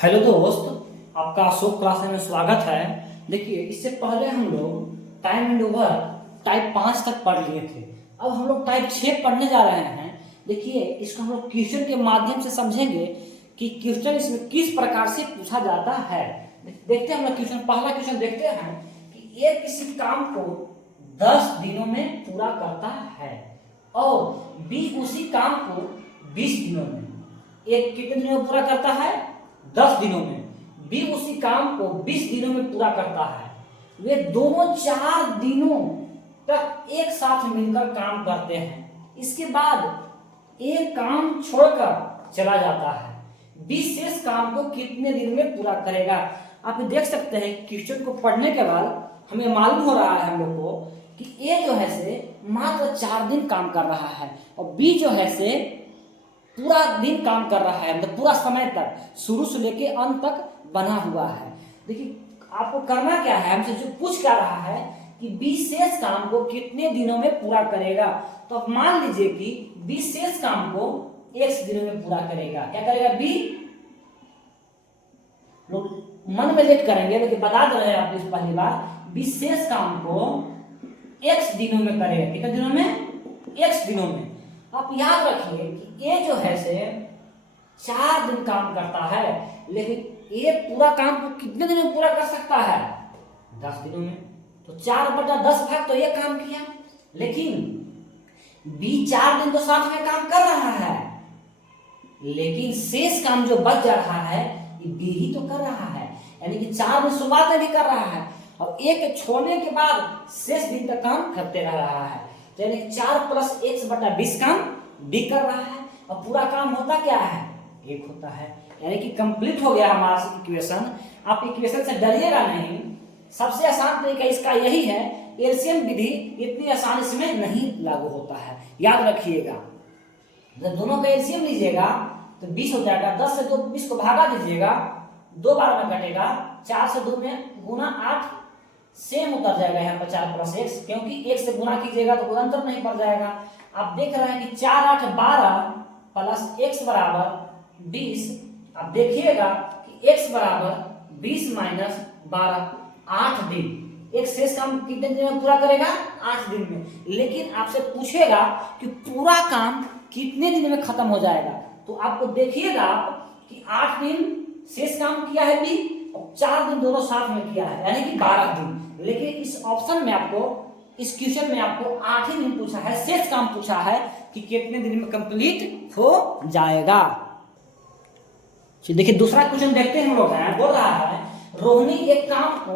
Hello दोस्त, आपका Ashok class में स्वागत है। देखिए, इससे पहले हम लोग टाइम एंड ओवर टाइप 5 तक पढ़ लिए थे। अब हम लोग टाइप 6 पढ़ने जा रहे हैं। देखिए, इसको हम लोग क्वेश्चन के माध्यम से समझेंगे कि क्वेश्चन इसमें किस प्रकार से पूछा जाता है। देखते हैं हम लोग क्वेश्चन। पहला क्वेश्चन देखते हैं कि एक किसी काम को 10 दिनों में पूरा करता है और बी उसी काम को 20 दिनों में। एक कितने दिनों में पूरा करता है? 10 दिनों में। बी उसी काम को 20 दिनों में पूरा करता है। वे दोनों 4 दिनों तक एक साथ मिलकर काम करते हैं। इसके बाद एक काम छोड़कर चला जाता है। बी शेष काम को कितने दिन में पूरा करेगा? आप देख सकते हैं क्वेश्चन को पढ़ने के बाद हमें मालूम हो रहा है हम लोग को कि ए जो है से मात्र 4 दिन काम कर रहा है और बी जो है से पूरा दिन काम कर रहा है, मतलब पूरा समय तक, शुरू से लेके अंत तक बना हुआ है। देखिए, आपको करना क्या है, हमसे जो पूछ क्या रहा है कि बी शेष काम को कितने दिनों में पूरा करेगा। तो आप मान लीजिए कि बी शेष काम को x दिनों में पूरा करेगा। क्या करेगा? बी लोग मन में लेट करेंगे, लेकिन बता दे रहे हैं आपको इस पहली बार, बी शेष काम को x दिनों में करेगा। कितने दिनों में? x दिनों में। आप याद रखिए कि ये जो है से 4 दिन काम करता है, लेकिन ये पूरा काम को कितने दिन में पूरा कर सकता है? 10 दिनों में। तो 4/10 भाग तो ये काम किया, लेकिन बी 4 दिन तो साथ में काम कर रहा है, लेकिन शेष काम जो बच जा रहा है ये बी ही तो कर रहा है। यानी कि 4 दिन शुरुआत में भी कर रहा है और एक छोड़ने के बाद शेष दिन तक काम करते रह रहा है। यानी 4 + x/20 काम बी कर रहा है और पूरा काम होता क्या है? 1 होता है। यानी कि कंप्लीट हो गया हमारा इक्वेशन। आप इक्वेशन से डरिएगा नहीं। सबसे आसान तरीका इसका यही है, एलसीएम विधि इतनी आसानी से नहीं लागू होता है, याद रखिएगा। जब दोनों का एलसीएम लीजिएगा तो 20 हो जाएगा। 10 से 20 को भागा दीजिएगा, 2 बार में कटेगा। 4 से 2 में गुना 8 सेम उतर जाएगा यहाँ पर 4 + x, क्योंकि 1 से गुना कीजिएगा तो कोई अंतर नहीं पड़ जाएगा। आप देख रहे हैं कि 4 8 12 + x = 20। आप देखिएगा कि x = 20 - 12, 8 दिन। एक शेष काम कितने दिन में पूरा करेगा? 8 दिन में। लेकिन आपसे पूछेगा कि पूरा काम कितने दिन में खत्म हो जाएगा, तो आपको देखिएगा कि 8 दिन शेष काम किया है बी और 4 दिन दोनों साथ में किया है, यानी कि 12 दिन। लेकिन इस ऑप्शन में आपको, इस क्वेश्चन में आपको 8 ही दिन पूछा है, शेष काम पूछा है कि कितने दिन में कंप्लीट हो जाएगा। देखिए, दूसरा क्वेश्चन देखते हैं हम लोग। बोल रहा है रोहिणी एक काम को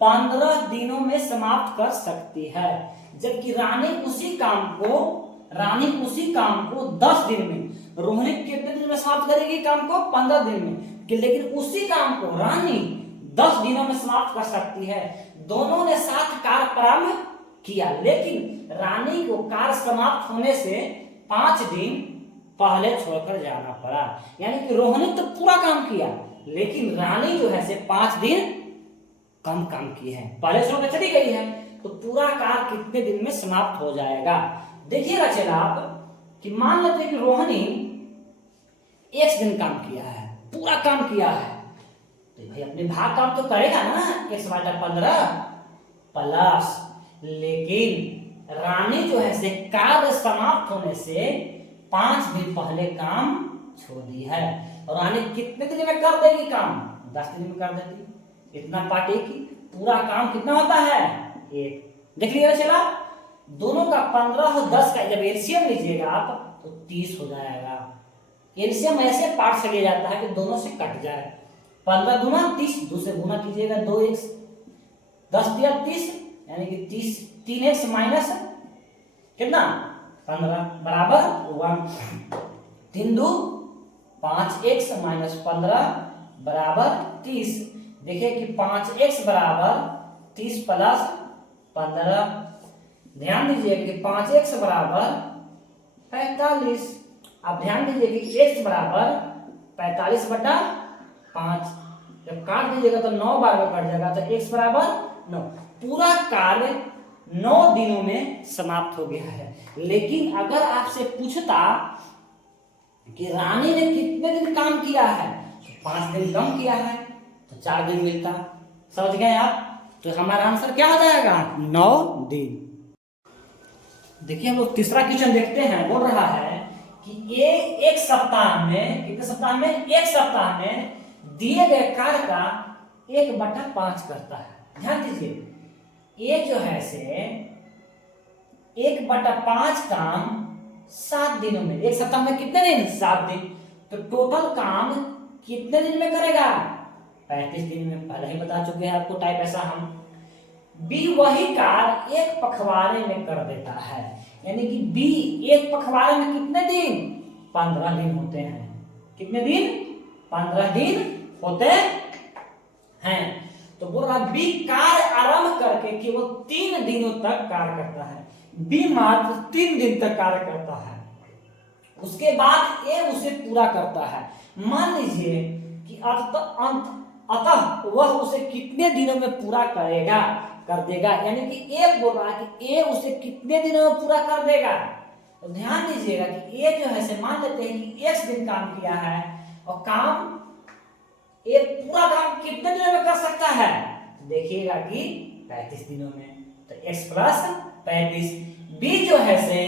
15 दिनों में समाप्त कर सकती है, जबकि रानी उसी काम को 10 दिन में। रोहिणी कितने दिन में समाप्त करेगी काम को? 15 दिन में। लेकिन उसी काम को रानी 10 दिनों में समाप्त कर सकती है। दोनों ने साथ कार्य प्रारंभ किया, लेकिन रानी को कार्य समाप्त होने से 5 दिन पहले छोड़कर जाना पड़ा। यानी कि रोहिणी तो पूरा काम किया, लेकिन रानी जो है से 5 दिन कम काम की है, पहले छोड़कर चली गई है। तो पूरा कार्य कितने दिन में समाप्त हो जाएगा? देखिएगा चला आप कि मान लेते हैं कि रोहिणी 1 दिन काम किया है, पूरा काम किया है, तो भाई अपने भाग काम तो करेगा ना, x/15 प्लस। लेकिन रानी जो है से कार्य समाप्त होने से 5 दिन पहले काम छोड़ दी है, और रानी कितने दिन में कर देगी काम? 10 दिन में कर देगी। इतना पार्टी की पूरा काम कितना होता है? 1। देख लीजिएगा चला, दोनों का 15 और 10 का जब एलसीएम लीजिएगा आप तो 30 हो जाएगा। एलसीएम ऐसे पार्ट से लिया जाता है कि दोनों से कट जाए। 15 दूना 30, 2 से गुना कीजिएगा, 2x, 10 × 30, यानी कि 30, 3x माइनस कितना? 15 बराबर 1। 3 2 5x - 15 बराबर 30। देखिए कि 5x = 30 + 15। ध्यान दीजिए कि 5x = 45। आप ध्यान दीजिए कि x = 45/5। जब काट दीजिएगा तो 9 बार में कट जाएगा, तो x = 9। पूरा कार्य 9 दिनों में समाप्त हो गया है। लेकिन अगर आपसे पूछता कि रानी ने कितने दिन काम किया है, 5 दिन कम किया है तो 4 दिन मिलता। समझ गए आप? तो हमारा आंसर क्या हो जाएगा? 9 दिन। देखिए हम लोग तीसरा क्वेश्चन देखते हैं। बोल रहा है कि एक सप्ताह में, कितने सप्ताह में? एक सप्ताह में दिए गए कार्य का 1/5 करता है। ध्यान दीजिए, ये जो है से 1/5 काम 7 दिनों में, एक सप्ताह में कितने दिन? 7 दिन। तो टोटल काम कितने दिन में करेगा? 35 दिन में। पहले ही बता चुके हैं आपको टाइप ऐसा हम। बी वही कार्य एक पखवाड़े में कर देता है, यानी कि बी एक पखवाड़े में कितने दिन? 15 दिन होते हैं। कितने दिन? 15 दिन होते हैं। तो बोल रहा बी कार्य आरंभ करके केवल 3 दिनों तक कार्य करता है। बी मात्र 3 दिन तक कार्य करता है, उसके बाद ए उसे पूरा करता है। मान लीजिए कि अतः वह उसे कितने दिनों में पूरा करेगा, कर देगा, यानी कि ए बोल रहा है कि ए उसे कितने दिनों में पूरा कर देगा। तो ध्यान दीजिएगा कि ए जो है से मान लेते हैं कि x दिन काम किया है और काम ए पूरा काम कितने दिनों में कर सकता है? देखिएगा कि 35 दिनों में। तो x + 35। बी जो है से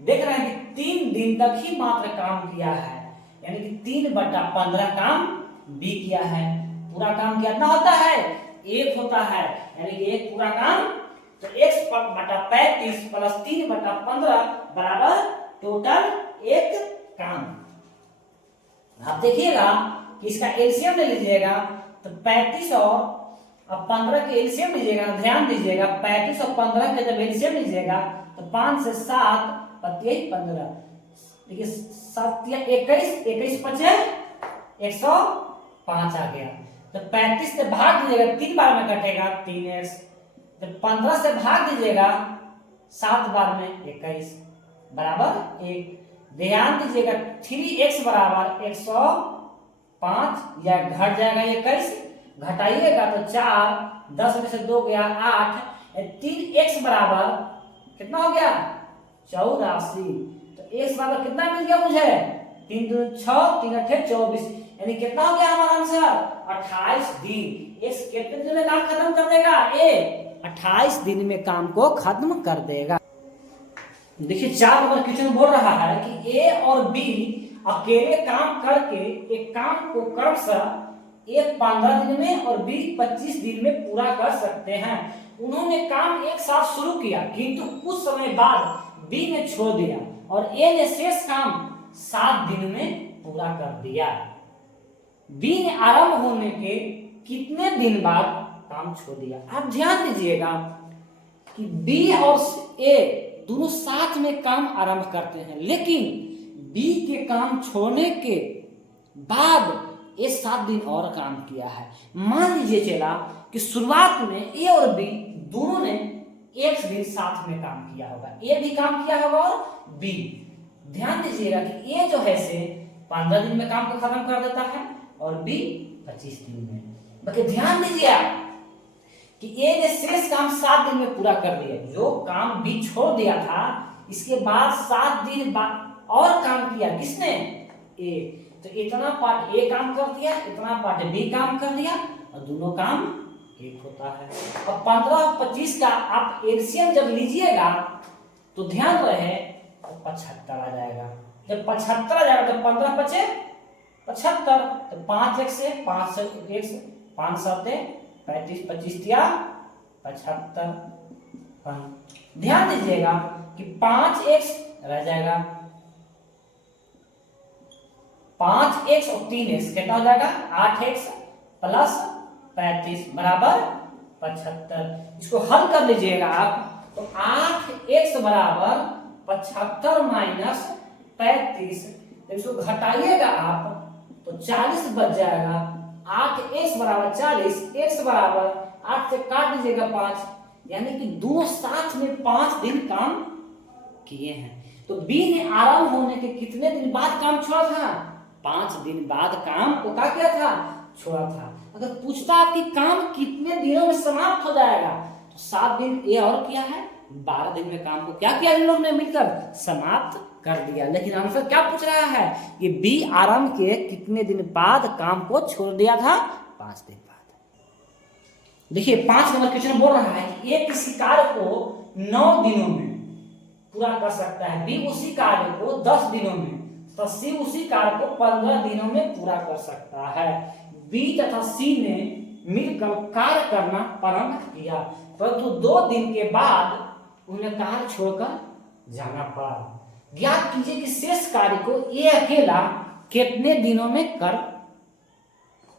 देख रहे हैं कि 3 दिन तक ही मात्र काम किया है, यानी कि 3/15 काम बी किया है। पूरा काम कितना होता है? 1 होता है, यानी कि 1 पूरा काम। तो x/35 + 3/15 बराबर टोटल 1 काम। आप देखिएगा कि इसका एलसीएम ले लीजिएगा, तो 35 और 15 के एलसीएम लीजिएगा। ध्यान दीजिएगा 35 और 15 के जब एलसीएम लीजिएगा तो 5 से 7 + 15, देखिए 7 × 21, 21 × 5 105 आ गया। तो 35 से भाग दीजिएगा, 3 बार में कटेगा 3x। तो 15 से भाग दीजिएगा 7 बार में 21 बराबर 1। ध्यान दीजिएगा 3x बराबर 105 या घट जाएगा 21, घटाइएगा तो 4, 10 में से 2 गया 8, 3x बराबर कितना हो गया? 84। तो x बराबर कितना मिल गया मुझे? 3 दूनी 6, 3 अठे 24, यानी कितना हो गया हमारा आंसर? 28 दिन। x कितने दिन में काम खत्म कर देगा? ए 28 दिन में काम को खत्म कर देगा। देखिए 4 नंबर क्वेश्चन बोल रहा है कि ए और बी अकेले काम करके एक काम को क्रमशः ए 15 दिन में और बी 25 दिन में पूरा कर सकते हैं। उन्होंने काम एक साथ शुरू किया, किंतु कुछ समय बाद बी ने छोड़ दिया और ए ने शेष काम 7 दिन में पूरा कर दिया। बी ने आरंभ होने के कितने दिन बाद काम छोड़ दिया? आप ध्यान दीजिएगा कि बी और ए दोनों साथ में काम आरंभ करते हैं, लेकिन बी के काम छोड़ने के बाद ए 7 दिन और काम किया है। मान लीजिए चला कि शुरुआत में ए और बी दोनों ने एक दिन साथ में काम किया होगा, ए भी काम किया होगा और बी। ध्यान दीजिएगा कि ए जो है से 15 दिन में काम को खत्म कर देता है और बी 25 दिन में। बाकी ध्यान दीजिए आप कि ए ने शेष काम 7 दिन में पूरा कर दिया। जो काम बी छोड़ दिया था, इसके बाद 7 दिन बाद और काम किया किसने? ए। तो इतना पार्ट ए काम कर दिया, इतना पार्ट बी काम कर दिया और दोनों काम एक होता है। अब 15 और 25 का आप एलसीएम जब लीजिएगा तो ध्यान रहे तो 75 आ जाएगा। जब 75 आ जाएगा तो 15 × 5 = 75, तो 5 से 5 से 1 से 5 7 35, 25 या 75। ध्यान दीजिएगा कि 5x रह जाएगा, 5x और 3x कितना हो जाएगा? 8x + 35 बराबर 75। इसको हल कर लीजिएगा आप तो 8x बराबर 75 - 35, इसको घटाइएगा आप तो 40 बच जाएगा। 8x बराबर 40, x बराबर 8 से काट दीजिएगा 5, यानी कि दोनों साथ में 5 दिन काम किए हैं। तो बी ने आरंभ होने के कितने दिन बाद काम छोड़ा था? 5 दिन बाद काम को क्या किया था? छोड़ा था। अगर पूछता है कि काम कितने दिनों में समाप्त हो जाएगा, तो 7 दिन ए और किया है, 12 दिन में काम को क्या किया इन लोग ने मिलकर? समाप्त कर दिया। लेकिन आंसर क्या पूछ रहा है कि बी आरंभ के कितने दिन बाद काम को छोड़ दिया था? 5 दिन बाद। देखिए 5 नंबर क्वेश्चन बोल रहा है कि ए किसी कार्य को 9 दिनों में पूरा कर सकता है, बी उसी कार्य को 10 दिनों में, तो सी उसी कार्य को 15 दिनों में पूरा कर सकता है। बी तथा सी ने मिलकर कार्य करना प्रारंभ किया, परंतु 2 दिन के बाद उन्हें कार्य छोड़कर जाना पड़ा। ज्ञात कीजिए कि शेष कार्य को ये अकेला कितने दिनों में कर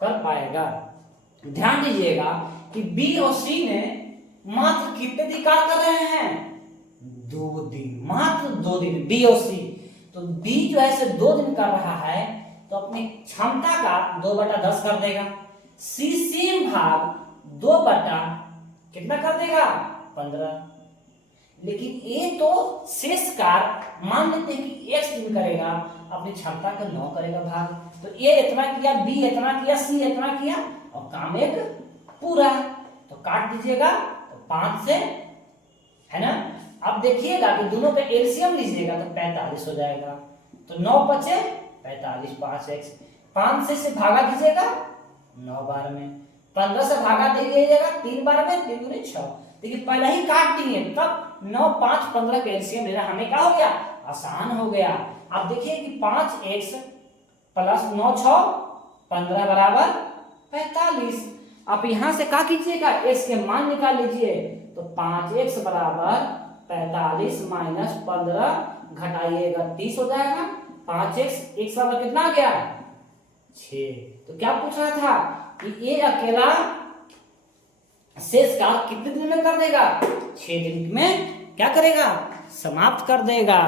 पाएगा। ध्यान दीजिएगा कि बी और सी ने मात्र कितने दिन कार्य कर रहे हैं? 2 दिन, मात्र 2 दिन, बी और सी। तो बी जो है 2 दिन कर रहा है तो अपनी क्षमता का 2/10 कर देगा। सी सेम भाग 2 कितना कर देगा? 15। लेकिन ए तो शेष कार्य मान लेते हैं कि x दिन करेगा, अपनी क्षमता का 9 करेगा भाग, तो ए इतना किया, बी इतना किया, सी इतना किया और काम एक पूरा। तो काट दीजिएगा तो 5 से, है ना। अब देखिएगा कि दोनों का एलसीएम लीजिएगा तो 45 हो जाएगा। तो 9 बचे 45, 5x, 5 से भागा दीजिएगा 9 बार में, 15 से भागा दीजिएगा 3 बार में, 3 दूनी 6। देखिए पहले ही काट दिए, तब 9, 5, 15 का एलसीएम लेना हमें क्या हो गया? आसान हो गया। अब देखिए कि 5x प्लस 9, 6, 15 बराबर 45। आप यहां से क्या कीजिएगा? x के मान निकाल लीजिए। तो 5x बराबर 45 माइनस 15 घटाइएगा 30 हो जाएगा। 5x x बराबर कितना आ गया? 6। तो क्या पूछ रहा था कि ये अकेला शेष कार्य कितने दिन में कर देगा? 6 दिन में क्या करेगा? समाप्त कर देगा।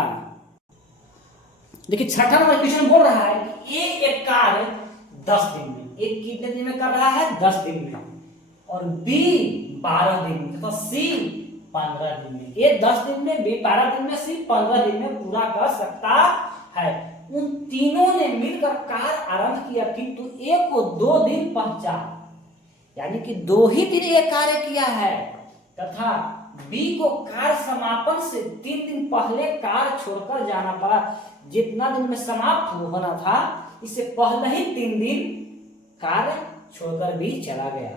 देखिए 6ठा नंबर क्वेश्चन बोल रहा है कि ए एक कार्य 10 दिन में, एक कितने दिन में कर रहा है? 10 दिन में, और बी 12 दिन में, तो सी 15 दिन में। ए 10 दिन में, बी 12 दिन में, सी 15 दिन में पूरा कर सकता है। उन तीनों ने मिलकर कार्य आरंभ किया, किंतु ए को 2 दिन पहुंचा, यानी कि 2 ही दिन ये कार्य किया है, तथा बी को कार्य समापन से 3 दिन पहले कार्य छोड़कर जाना पड़ा। जितना दिन में समाप्त होना था इससे पहले ही 3 दिन कार्य छोड़कर भी चला गया।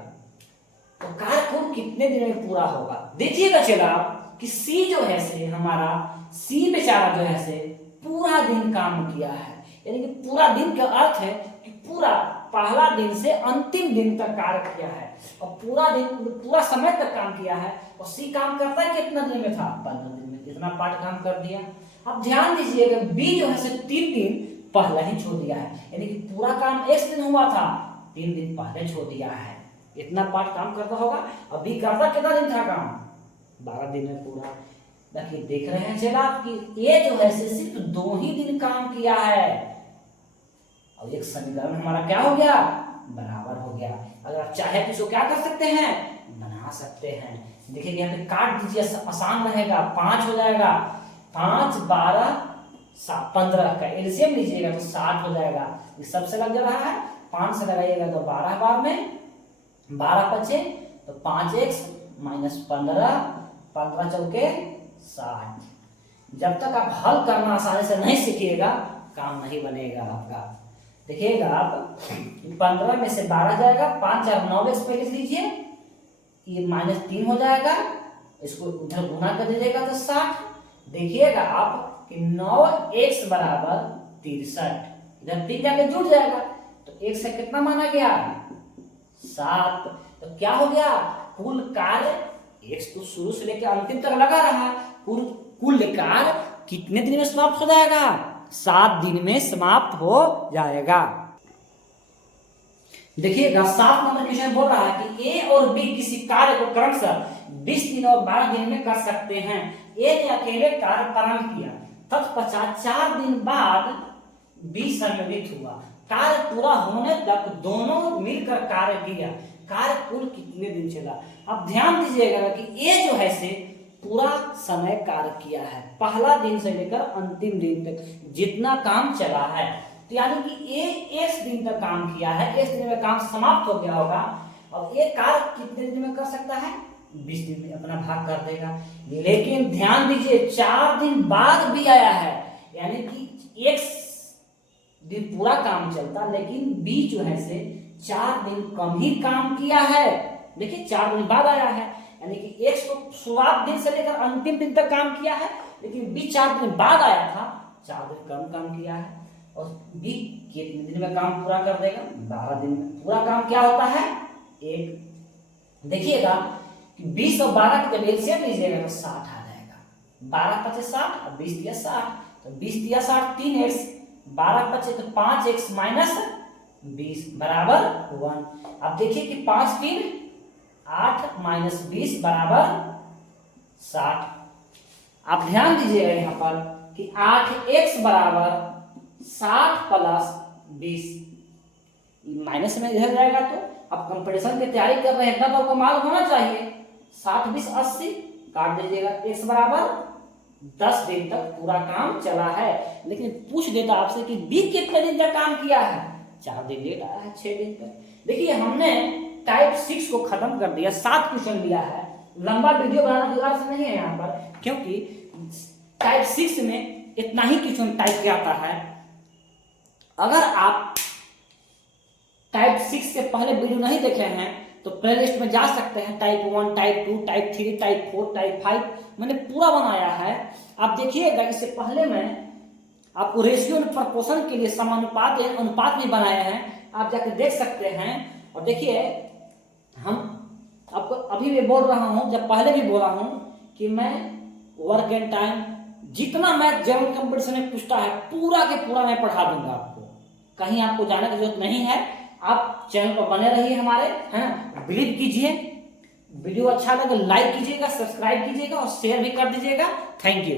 तो कार्य कुल कितने दिन में पूरा होगा? देखिएगा चला कि सी जो है से हमारा, सी बेचारा जो है से पूरा दिन काम किया है, यानी कि पूरा दिन का अर्थ है कि पूरा पहला दिन से अंतिम दिन तक कार्य किया है, और पूरा दिन, पूरा समय तक काम किया है। और सी काम करता है कितना दिन में था? 15 दिन में, इतना पार्ट काम कर दिया। अब ध्यान दीजिएगा बी जो है 3 दिन पहले ही छोड़ दिया है, यानी कि पूरा काम एक दिन हुआ था, 3 दिन पहले छोड़ दिया है, इतना पार्ट काम करता होगा। और बी करता कितना दिन था काम? 12 दिन में पूरा। देखिए देख रहे हैं चला कि ए जो है सिर्फ 2 ही दिन काम किया है, और एक समीकरण हमारा क्या हो गया? बराबर हो गया। अगर आप चाहे तो इसको क्या कर सकते हैं? बना सकते हैं। देखिए यहाँ पे काट दीजिए, आसान रहेगा। 5 हो जाएगा, 5, 12, 15 का एलसीएम लीजिएगा तो 60 हो जाएगा। ये सबसे लग जा रहा है, 5 से लगाइएगा तो 12 बार में, 12 बचे तो 5x माइनस 15, 15 चौके 60। जब तक आप हल करना आसानी से नहीं सीखिएगा काम नहीं बनेगा आपका। देखिएगा आप 15 में से 12 जाएगा, 5 4 9x पे लिख लीजिए, ये -3 हो जाएगा, इसको उधर गुना कर दीजिएगा तो 60। देखिएगा आप कि 9x बराबर 63, इधर 3 जाके जुड़ जाएगा तो 1 से कितना माना गया? 7। तो क्या हो गया? कुल कार्य x तो शुरू से लेकर अंतिम तक लगा रहा, कुल कार्य कितने दिन में समाप्त हो जाएगा? 7 दिन में समाप्त हो जाएगा। देखिएगा 7 नंबर क्वेश्चन बोल रहा है कि ए और बी किसी कार्य को क्रमशः 20 दिन और 12 दिन में कर सकते हैं। ए ने अकेले कार्य प्रारंभ किया, तत्पश्चात 4 दिन बाद बी सम्मिलित हुआ। कार्य पूरा होने तक दोनों मिलकर कार्य किया। कार्य कुल कितने दिन चला? अब ध्यान दीजिएगा कि ए जो है से पूरा समय कार्य किया है, पहला दिन से लेकर अंतिम दिन तक जितना काम चला है, तो यानी कि ए 1 दिन तक काम किया है, 1 दिन में काम समाप्त हो गया होगा। और ये कार्य कितने दिन में कर सकता है? 20 दिन में अपना भाग कर देगा। लेकिन ध्यान दीजिए 4 दिन बाद भी आया है, यानी कि एक्स दिन पूरा काम चलता, लेकिन बी जो है से 4 दिन कम ही काम किया है। देखिए 4 दिन बाद आया है, यानी कि एक्स को शुरुआत दिन से लेकर अंतिम दिन तक काम किया है, लेकिन बी 4 दिन बाद आया था, 4 दिन कम काम किया है। और बी कितने दिन में काम पूरा कर देगा? 12 दिन में। पूरा काम क्या होता है? एक। देखिएगा कि 20 और 12 की जब एलसीएम लीजिएगा तो 60 आ जाएगा। 12 पचे 60 और 20 दिया 60, तो 20 दिया 60 3x, 12 बचे तो 5x माइनस 20 बराबर 1। अब देखिए कि 5 3 8 माइनस 20 बराबर 60। आप ध्यान दीजिएगा यहाँ पर कि 8x बराबर 60 प्लस 20, माइनस में इधर जाएगा। तो अब कंपटीशन की तैयारी कर रहे हैं, इतना तो आपको मालूम होना चाहिए। 60 20 80 काट दीजिएगा, x बराबर 10 दिन तक पूरा काम चला है। लेकिन पूछ देता आपसे कि बी कितने दिन तक काम किया है? 4 दिन लेट आया है, 6 दिन तक। देखिए हमने टाइप 6 को खत्म कर दिया, 7 क्वेश्चन लिया है। लंबा वीडियो बनाना कोई अर्थ नहीं है यहाँ पर, क्योंकि टाइप 6 में इतना ही क्वेश्चन टाइप किया आता है। अगर आप टाइप 6 से पहले वीडियो नहीं देखे हैं तो प्लेलिस्ट में जा सकते हैं। Type 1, type 2, type 3, type 4, type 5 मैंने पूरा बनाया है। आप देखिएगा, इससे पहले मैं आपको रेशियो और प्रपोर्शन के लिए समानुपात या अनुपात भी बनाए हैं, आप जाकर देख सकते हैं। और देखिए हम आपको अभी भी बोल रहा हूं, जब पहले भी बोला हूं कि मैं वर्क एंड टाइम जितना मैथ जनरल कंपटीशन में पूछता है पूरा के पूरा मैं पढ़ा दूंगा आपको। कहीं आपको जाने की जरूरत नहीं है। आप चैनल पर बने रहिए हमारे, है ना। बिलीव कीजिए, वीडियो अच्छा लगे लाइक कीजिएगा, सब्सक्राइब कीजिएगा और शेयर भी कर दीजिएगा। Thank you.